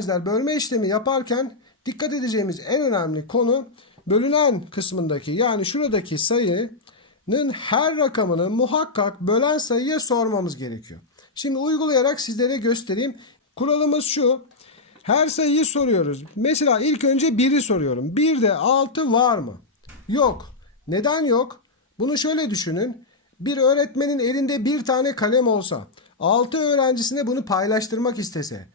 öğrenciler bölme işlemi yaparken dikkat edeceğimiz en önemli konu bölünen kısmındaki yani şuradaki sayının her rakamını muhakkak bölen sayıya sormamız gerekiyor. Şimdi uygulayarak sizlere göstereyim. Kuralımız şu. Her sayıyı soruyoruz. Mesela ilk önce 1'i soruyorum. 1'de 6 var mı? Yok. Neden yok? Bunu şöyle düşünün. Bir öğretmenin elinde bir tane kalem olsa, 6 öğrencisine bunu paylaştırmak istese,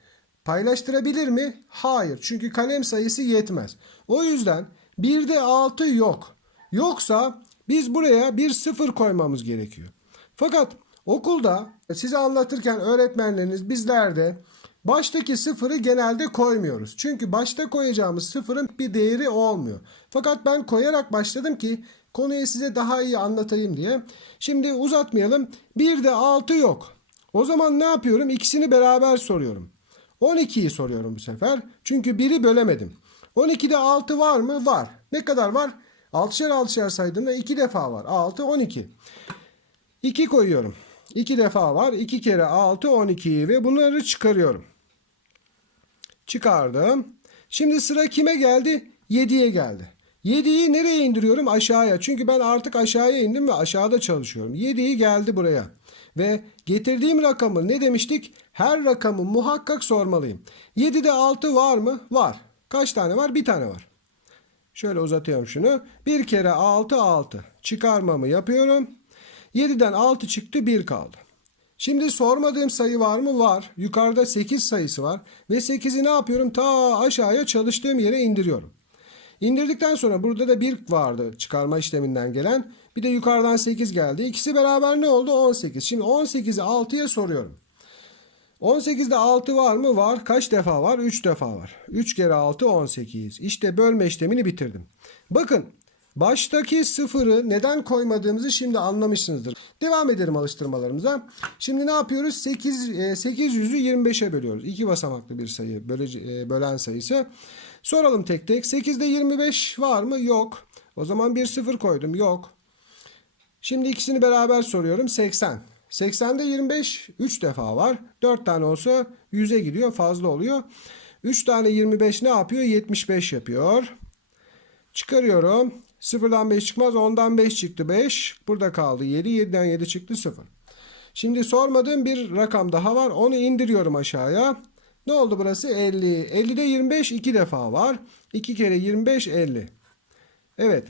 paylaştırabilir mi? Hayır. Çünkü kalem sayısı yetmez. O yüzden 1'de 6 yok. Yoksa biz buraya bir sıfır koymamız gerekiyor. Fakat okulda size anlatırken öğretmenleriniz bizler de baştaki sıfırı genelde koymuyoruz. Çünkü başta koyacağımız sıfırın bir değeri olmuyor. Fakat ben koyarak başladım ki konuyu size daha iyi anlatayım diye. Şimdi uzatmayalım. Bir de 6 yok. O zaman ne yapıyorum? İkisini beraber soruyorum. 12'yi soruyorum bu sefer. Çünkü 1'i bölemedim. 12'de 6 var mı? Var. Ne kadar var? 6'şer 6'şer saydığımda 2 defa var. 6, 12. 2 koyuyorum. 2 defa var. 2 kere 6, 12'yi ve bunları çıkarıyorum. Çıkardım. Şimdi sıra kime geldi? 7'ye geldi. 7'yi nereye indiriyorum? Aşağıya. Çünkü ben artık aşağıya indim ve aşağıda çalışıyorum. 7'yi geldi buraya. Ve getirdiğim rakamı ne demiştik? Her rakamı muhakkak sormalıyım. 7'de 6 var mı? Var. Kaç tane var? Bir tane var. Şöyle uzatıyorum şunu. Bir kere 6 6. Çıkarmamı yapıyorum. 7'den 6 çıktı 1 kaldı. Şimdi sormadığım sayı var mı? Var. Yukarıda 8 sayısı var. Ve 8'i ne yapıyorum? Ta aşağıya çalıştığım yere indiriyorum. İndirdikten sonra burada da 1 vardı çıkarma işleminden gelen. Bir de yukarıdan 8 geldi. İkisi beraber ne oldu? 18. Şimdi 18'i 6'ya soruyorum. 18'de 6 var mı? Var. Kaç defa var? 3 defa var. 3 kere 6 18. İşte bölme işlemini bitirdim. Bakın baştaki sıfırı neden koymadığımızı şimdi anlamışsınızdır. Devam edelim alıştırmalarımıza. Şimdi ne yapıyoruz? 8, 800'ü 25'e bölüyoruz. İki basamaklı bir sayı e, bölen sayısı. Soralım tek tek. 8'de 25 var mı? Yok. O zaman bir sıfır koydum. Yok. Şimdi ikisini beraber soruyorum. 80. 80'de 25 3 defa var. 4 tane olsa 100'e gidiyor. Fazla oluyor. 3 tane 25 ne yapıyor? 75 yapıyor. Çıkarıyorum. 0'dan 5 çıkmaz. 10'dan 5 çıktı 5. Burada kaldı 7. 7'den 7 çıktı 0. Şimdi sormadığım bir rakam daha var. Onu indiriyorum aşağıya. Ne oldu burası? 50. 50'de 25 2 defa var. 2 kere 25 50. Evet.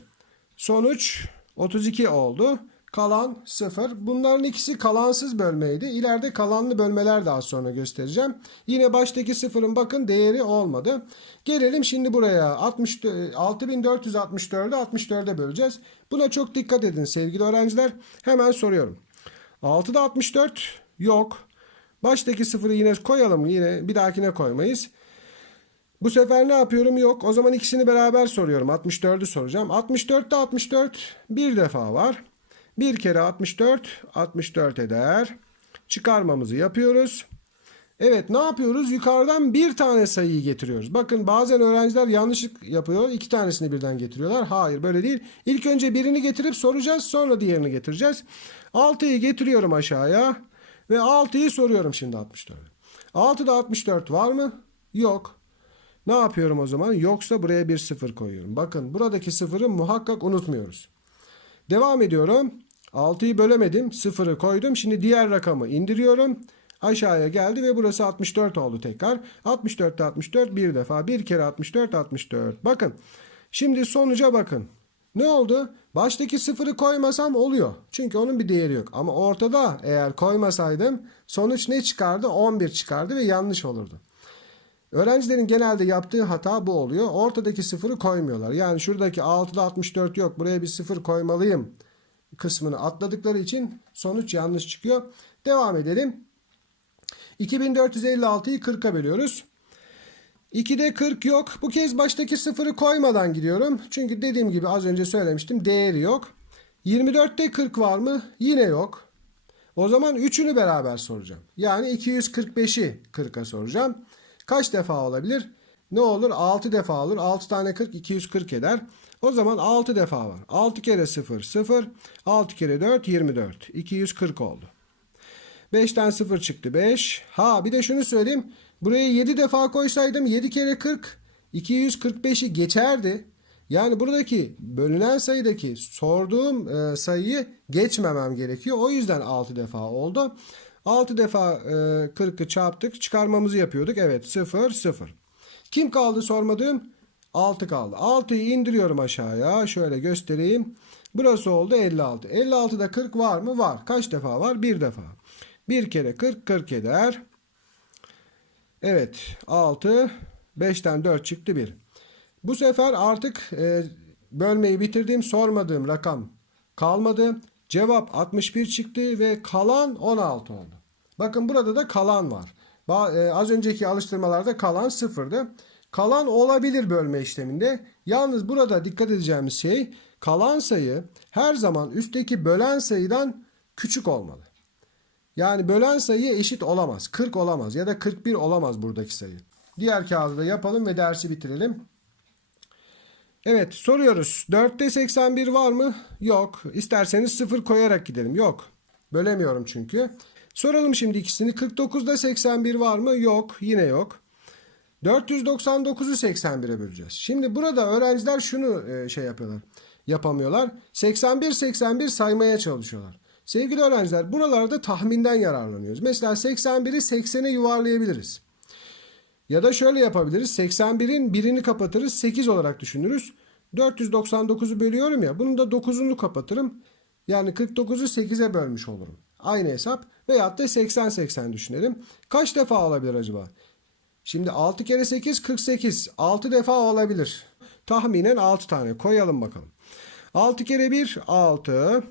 Sonuç 32 oldu. Kalan 0. Bunların ikisi kalansız bölmeydi. İleride kalanlı bölmeler daha sonra göstereceğim. Yine baştaki sıfırın bakın değeri olmadı. Gelelim şimdi buraya. 60, 6464'ü 64'e böleceğiz. Buna çok dikkat edin sevgili öğrenciler. Hemen soruyorum. 6'da 64 yok. Baştaki sıfırı yine koyalım. Yine bir dahakine koymayız. Bu sefer ne yapıyorum? Yok. O zaman ikisini beraber soruyorum. 64'ü soracağım. 64'te 64 bir defa var. Bir kere 64 64 eder. Çıkarmamızı yapıyoruz. Evet ne yapıyoruz? Yukarıdan bir tane sayıyı getiriyoruz. Bakın bazen öğrenciler yanlışlık yapıyor. iki tanesini birden getiriyorlar. Hayır böyle değil. İlk önce birini getirip soracağız. Sonra diğerini getireceğiz. 6'yı getiriyorum aşağıya. Ve 6'yı soruyorum şimdi 64'e. 6'da 64 var mı? Yok. Ne yapıyorum o zaman? Yoksa buraya bir sıfır koyuyorum. Bakın buradaki sıfırı muhakkak unutmuyoruz. Devam ediyorum. 6'yı bölemedim. Sıfırı koydum. Şimdi diğer rakamı indiriyorum. Aşağıya geldi ve burası 64 oldu tekrar. 64'te 64 bir defa. Bir kere 64 64. Bakın. Şimdi sonuca bakın. Ne oldu? Baştaki sıfırı koymasam oluyor. Çünkü onun bir değeri yok. Ama ortada eğer koymasaydım sonuç ne çıkardı? 11 çıkardı ve yanlış olurdu. Öğrencilerin genelde yaptığı hata bu oluyor. Ortadaki sıfırı koymuyorlar. Yani şuradaki 6'da 64 yok. Buraya bir sıfır koymalıyım kısmını atladıkları için sonuç yanlış çıkıyor. Devam edelim. 2456'yı 40'a bölüyoruz. 2'de 40 yok. Bu kez baştaki sıfırı koymadan gidiyorum. Çünkü dediğim gibi az önce söylemiştim değeri yok. 24'te 40 var mı? Yine yok. O zaman üçünü beraber soracağım. Yani 245'i 40'a soracağım. Kaç defa olabilir? Ne olur? 6 defa olur. 6 tane 40 240 eder. O zaman 6 defa var. 6 kere 0 0. 6 kere 4 24. 240 oldu. 5'ten 0 çıktı 5. Ha bir de şunu söyleyeyim. Buraya 7 defa koysaydım 7 kere 40 245'i geçerdi. Yani buradaki bölünen sayıdaki sorduğum e, sayıyı geçmemem gerekiyor. O yüzden 6 defa oldu. 6 defa e, 40'ı çarptık. Çıkarmamızı yapıyorduk. Evet 0 0. Kim kaldı sormadığım? 6 kaldı. 6'yı indiriyorum aşağıya. Şöyle göstereyim. Burası oldu 56. 56'da 40 var mı? Var. Kaç defa var? Bir defa. Bir kere 40 40 eder. Evet 6 5'ten 4 çıktı 1. Bu sefer artık e, bölmeyi bitirdiğim sormadığım rakam kalmadı. Cevap 61 çıktı ve kalan 16 oldu. Bakın burada da kalan var. Ba- e, az önceki alıştırmalarda kalan sıfırdı. Kalan olabilir bölme işleminde. Yalnız burada dikkat edeceğimiz şey kalan sayı her zaman üstteki bölen sayıdan küçük olmalı. Yani bölen sayı eşit olamaz. 40 olamaz ya da 41 olamaz buradaki sayı. Diğer kağıdı da yapalım ve dersi bitirelim. Evet soruyoruz. 4'te 81 var mı? Yok. İsterseniz 0 koyarak gidelim. Yok. Bölemiyorum çünkü. Soralım şimdi ikisini. 49'da 81 var mı? Yok. Yine yok. 499'u 81'e böleceğiz. Şimdi burada öğrenciler şunu e, şey yapıyorlar. Yapamıyorlar. 81 81 saymaya çalışıyorlar. Sevgili öğrenciler buralarda tahminden yararlanıyoruz. Mesela 81'i 80'e yuvarlayabiliriz. Ya da şöyle yapabiliriz. 81'in birini kapatırız. 8 olarak düşünürüz. 499'u bölüyorum ya. Bunun da 9'unu kapatırım. Yani 49'u 8'e bölmüş olurum. Aynı hesap. Veyahut da 80-80 düşünelim. Kaç defa olabilir acaba? Şimdi 6 kere 8 48. 6 defa olabilir. Tahminen 6 tane koyalım bakalım. 6 kere 1 6.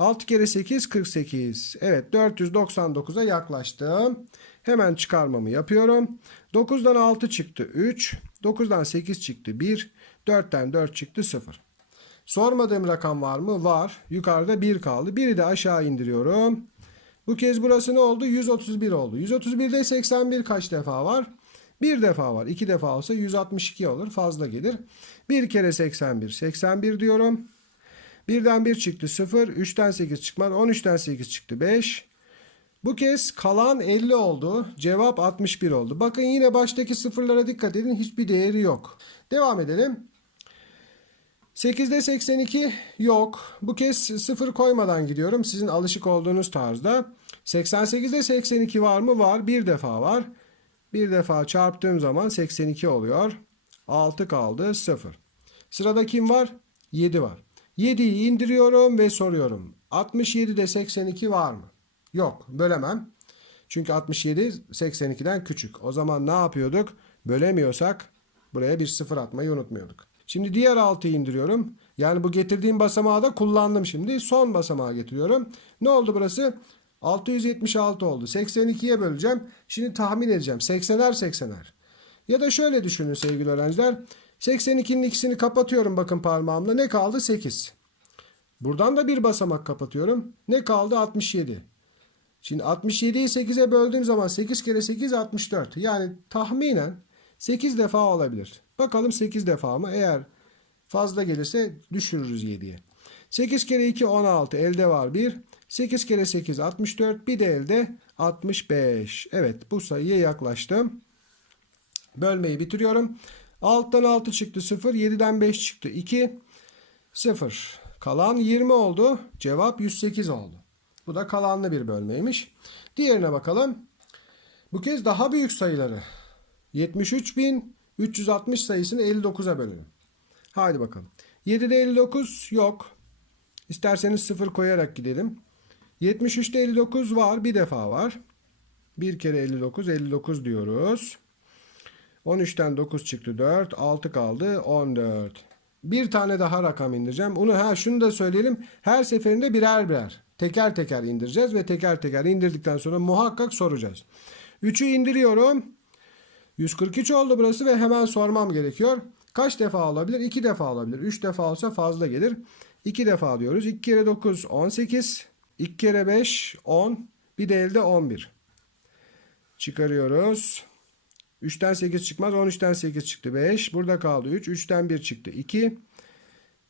6 kere 8 48. Evet 499'a yaklaştım. Hemen çıkarmamı yapıyorum. 9'dan 6 çıktı 3. 9'dan 8 çıktı 1. 4'ten 4 çıktı 0. Sormadığım rakam var mı? Var. Yukarıda 1 kaldı. 1'i de aşağı indiriyorum. Bu kez burası ne oldu? 131 oldu. 131'de 81 kaç defa var? Bir defa var. İki defa olsa 162 olur. Fazla gelir. Bir kere 81. 81 diyorum. Birden 1 çıktı 0. 3'ten 8 çıkmadı. 13'ten 8 çıktı 5. Bu kez kalan 50 oldu. Cevap 61 oldu. Bakın yine baştaki sıfırlara dikkat edin. Hiçbir değeri yok. Devam edelim. 8'de 82 yok. Bu kez 0 koymadan gidiyorum. Sizin alışık olduğunuz tarzda. 88'de 82 var mı? Var. Bir defa var. Bir defa çarptığım zaman 82 oluyor. 6 kaldı 0. Sırada kim var? 7 var. 7'yi indiriyorum ve soruyorum. 67'de 82 var mı? Yok bölemem. Çünkü 67 82'den küçük. O zaman ne yapıyorduk? Bölemiyorsak buraya bir sıfır atmayı unutmuyorduk. Şimdi diğer 6'yı indiriyorum. Yani bu getirdiğim basamağı da kullandım şimdi. Son basamağa getiriyorum. Ne oldu burası? 676 oldu. 82'ye böleceğim. Şimdi tahmin edeceğim. 80'er 80'er. Ya da şöyle düşünün sevgili öğrenciler. 82'nin ikisini kapatıyorum bakın parmağımla. Ne kaldı? 8. Buradan da bir basamak kapatıyorum. Ne kaldı? 67. Şimdi 67'yi 8'e böldüğüm zaman 8 kere 8 64. Yani tahminen 8 defa olabilir. Bakalım 8 defa mı? Eğer fazla gelirse düşürürüz 7'ye. 8 kere 2 16. Elde var 1. 8 kere 8 64. Bir de elde 65. Evet bu sayıya yaklaştım. Bölmeyi bitiriyorum. 6'dan 6 çıktı 0. 7'den 5 çıktı 2. 0. Kalan 20 oldu. Cevap 108 oldu. Bu da kalanlı bir bölmeymiş. Diğerine bakalım. Bu kez daha büyük sayıları. 73.360 sayısını 59'a bölelim. Haydi bakalım. 7'de 59 yok. İsterseniz 0 koyarak gidelim. 73'te 59 var. Bir defa var. Bir kere 59. 59 diyoruz. 13'ten 9 çıktı 4. 6 kaldı 14. Bir tane daha rakam indireceğim. Onu ha şunu da söyleyelim. Her seferinde birer birer. Teker teker indireceğiz ve teker teker indirdikten sonra muhakkak soracağız. 3'ü indiriyorum. 143 oldu burası ve hemen sormam gerekiyor. Kaç defa olabilir? 2 defa olabilir. 3 defa olsa fazla gelir. 2 defa diyoruz. 2 kere 9 18. 2 kere 5 10. Bir de elde 11. Çıkarıyoruz. 3'ten 8 çıkmaz. 13'ten 8 çıktı 5. Burada kaldı 3. 3'ten 1 çıktı 2.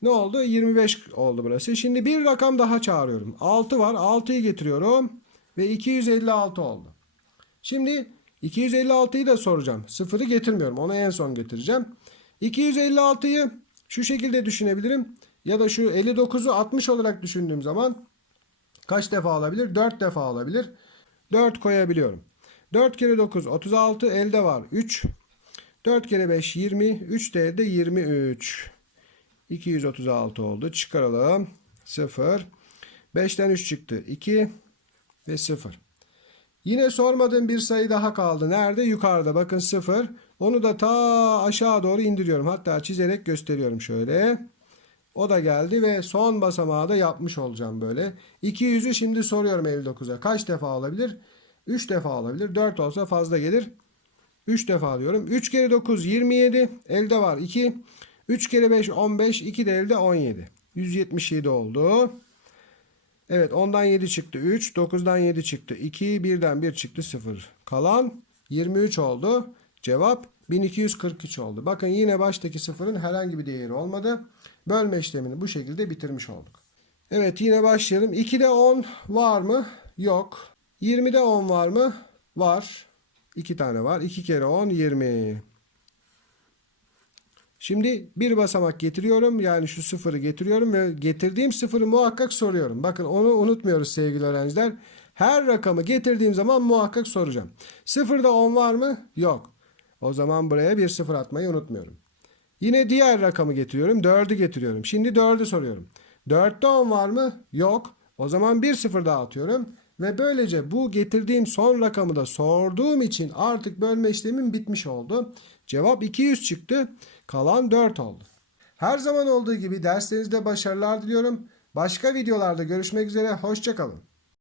Ne oldu? 25 oldu burası. Şimdi bir rakam daha çağırıyorum. 6 var. 6'yı getiriyorum. Ve 256 oldu. Şimdi 256'yı da soracağım. Sıfırı getirmiyorum. Onu en son getireceğim. 256'yı şu şekilde düşünebilirim. Ya da şu 59'u 60 olarak düşündüğüm zaman kaç defa alabilir? 4 defa alabilir. 4 koyabiliyorum. 4 kere 9 36 elde var 3. 4 kere 5 20. 3 de elde 23. 236 oldu. Çıkaralım. 0. 5'ten 3 çıktı. 2 ve 0. Yine sormadığım bir sayı daha kaldı. Nerede? Yukarıda. Bakın 0. Onu da ta aşağı doğru indiriyorum. Hatta çizerek gösteriyorum şöyle. O da geldi ve son basamağı da yapmış olacağım böyle. 200'ü şimdi soruyorum 59'a. Kaç defa alabilir? 3 defa alabilir. 4 olsa fazla gelir. 3 defa diyorum. 3 kere 9 27. Elde var 2. 3 kere 5 15. 2 de elde 17. 177 oldu. Evet 10'dan 7 çıktı 3. 9'dan 7 çıktı 2. 1'den 1 çıktı 0. Kalan 23 oldu. Cevap 1243 oldu. Bakın yine baştaki sıfırın herhangi bir değeri olmadı. Bölme işlemini bu şekilde bitirmiş olduk. Evet yine başlayalım. 2'de 10 var mı? Yok. 20'de 10 var mı? Var. 2 tane var. 2 kere 10 20. Şimdi bir basamak getiriyorum. Yani şu sıfırı getiriyorum ve getirdiğim sıfırı muhakkak soruyorum. Bakın onu unutmuyoruz sevgili öğrenciler. Her rakamı getirdiğim zaman muhakkak soracağım. Sıfırda 10 var mı? Yok. O zaman buraya bir sıfır atmayı unutmuyorum. Yine diğer rakamı getiriyorum. 4'ü getiriyorum. Şimdi 4'ü soruyorum. 4'te 10 var mı? Yok. O zaman bir sıfır daha atıyorum. Ve böylece bu getirdiğim son rakamı da sorduğum için artık bölme işlemim bitmiş oldu. Cevap 200 çıktı. Kalan 4 oldu. Her zaman olduğu gibi derslerinizde başarılar diliyorum. Başka videolarda görüşmek üzere. Hoşçakalın.